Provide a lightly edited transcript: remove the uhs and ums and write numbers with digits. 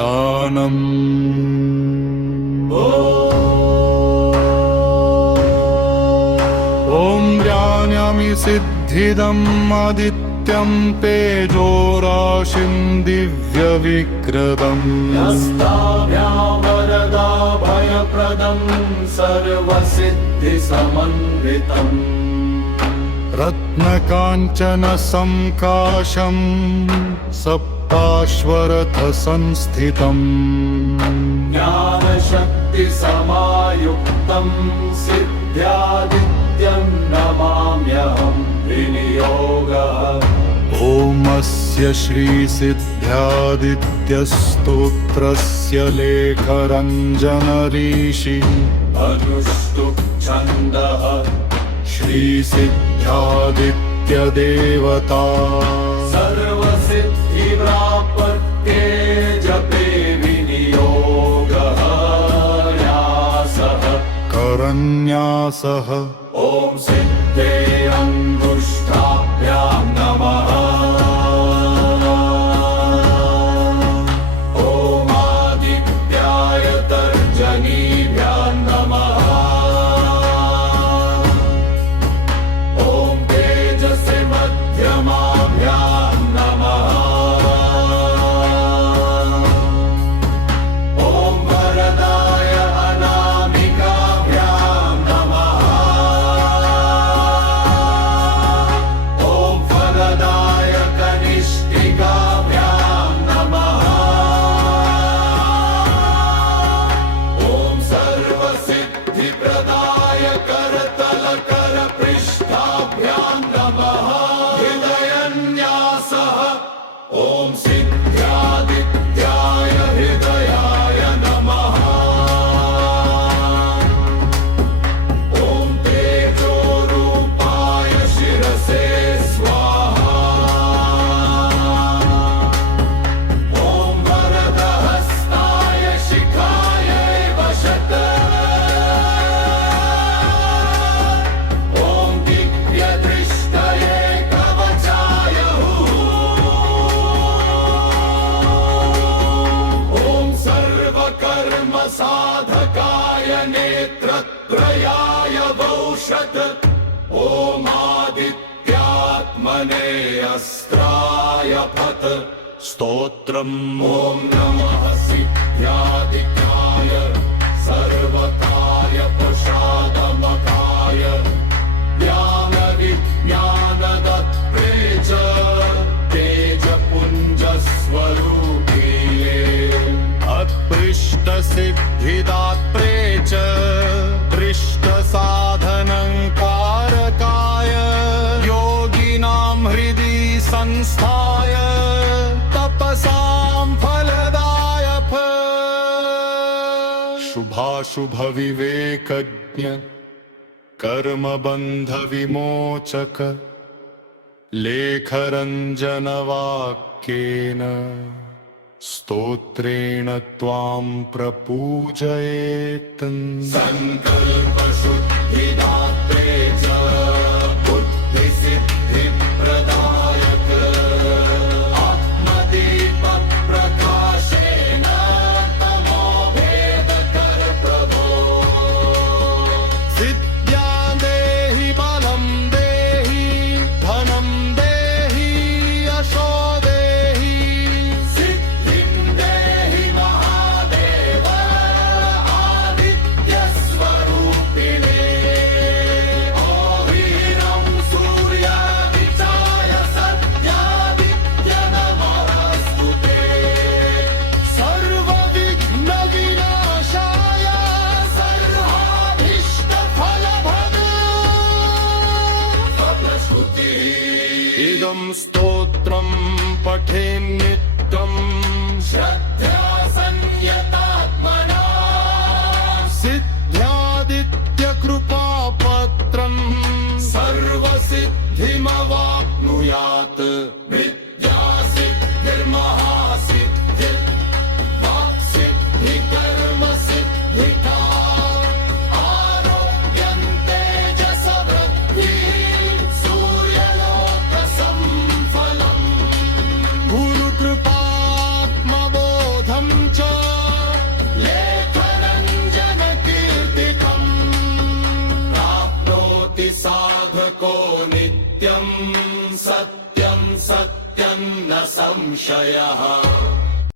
ध्यानम्। ॐ ज्ञानमि सिद्धिदम् आदित्यं तेजोराशिं दिव्यविक्रमम्। वरदा भयप्रदं सर्वसिद्धिसमन्वितम्। रत्नकाञ्चन संकाशं सप्ताश्वरथ संस्थितम्। ज्ञानशक्तिसमायुक्तं सिद्ध्यादित्यं नमाम्यहं विनियोगः। ओमस्य श्रीसिद्ध्यादित्यस्तोत्रस्य लेखरञ्जनऋषि अनुष्टुप् छन्दः श्रीसिद्ध्यादित्यदेवता। सर्वसिद्धिप्रापत्ये जपे विनियोगः न्यासः करन्यासः। ॐ सिद्धे अङ्गुष्ठाभ्यां नमः। ॐ आदित्याय तर्जनीभ्यां नमः। ॐ तेजसे मध्यमाभ्यां नमः। ॐ वरदाय अनामिकाभ्यां नमः। ॐ फलदाय कनिष्ठिकाभ्यां नमः। ॐ सर्वसिद्धिप्रदाय करतलकरपृष्ठाभ्यां नमः। हृदयन्यासः ॐ सिद्ध्यादित्याय हृदयाय नमः। ॐ तेजोरूपाय शिरसे स्वाहा। ॐ वरदहस्ताय शिखाय वशत। ॐ दिव्यदृष्टये कवचाय ॐ सर्वकर्मसाधकाय नेत्रत्रयाय वौषट। ॐ आदित्यात्मने अस्त्राय फत। स्तोत्रम् ॐ नमः सिद्ध्यादित्याय सर्वकाय प्रसादमकाय ज्ञानविज्ञानदत्ते च तेजपुञ्जस्वरूपिणे। अत्पृष्टसिद्धिदात्रे च दृष्टसाधनङ्कारकाय योगिनां हृदि संस्थाय तपसां फलदाय शुभाशुभविवेकज्ञ कर्मबन्धविमोचक लेखरञ्जनवाक्येन स्तोत्रेण त्वां प्रपूजयेत्। सङ्कल्पशुद्धिदात्रे च बुद्धिसिद्धिप्रदायक आत्मदीपप्रकाशेन तमोभेदकर प्रभो। सिद्ध्यां देहि बलं देहि धनं देहि यशो देहि। सिद्धिं देहि महादेव आदित्यस्वरूपिणे। भवति साधको नित्यं सत्यं सत्यं न संशयः